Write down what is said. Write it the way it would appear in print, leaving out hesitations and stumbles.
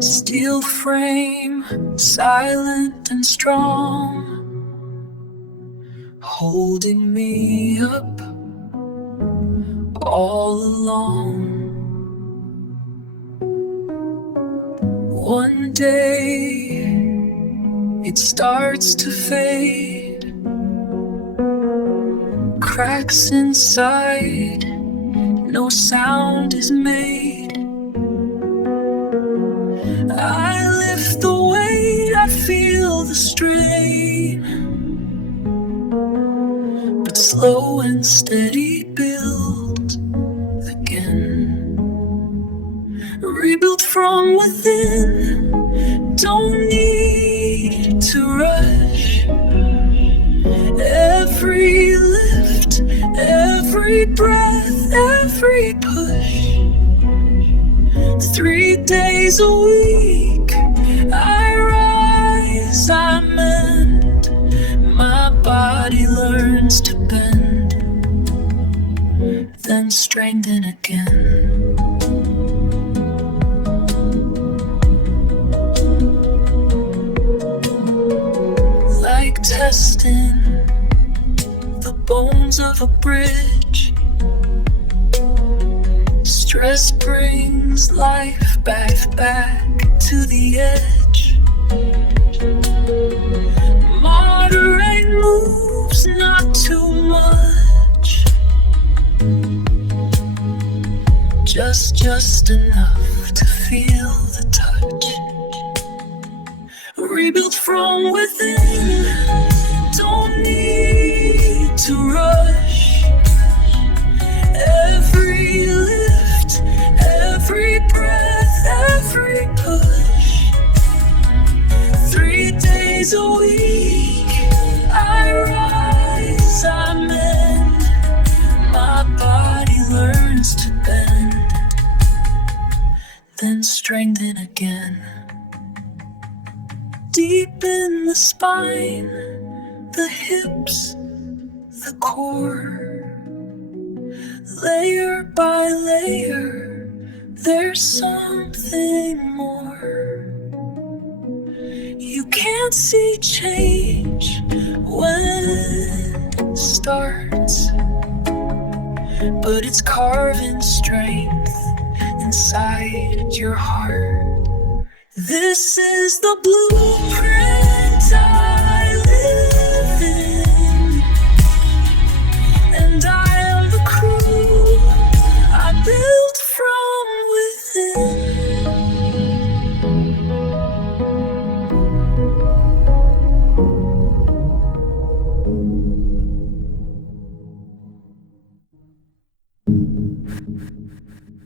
Steel frame, silent and strong, holding me up all along. One day it starts to fade, cracks inside, no sound is made. I lift the weight, I feel the strain, but slow and steady build again. Rebuilt from within, don't need to rush. Every lift, every breath, every push. 3 days a week, I rise, I mend. My body learns to bend, then strengthen again. Like testing the bones of a bridge, stress brings life back to the edge. Moderate moves, not too much, just enough to feel the touch. Rebuilt from within, don't need to rush. Every lift, every breath, every push. 3 days a week, I rise, I mend. My body learns to bend, then strengthen again. Deep in the spine, the hips, the core. Layer by layer, there's something more. You can't see change when it starts, but it's carving strength inside your heart. This is the blueprint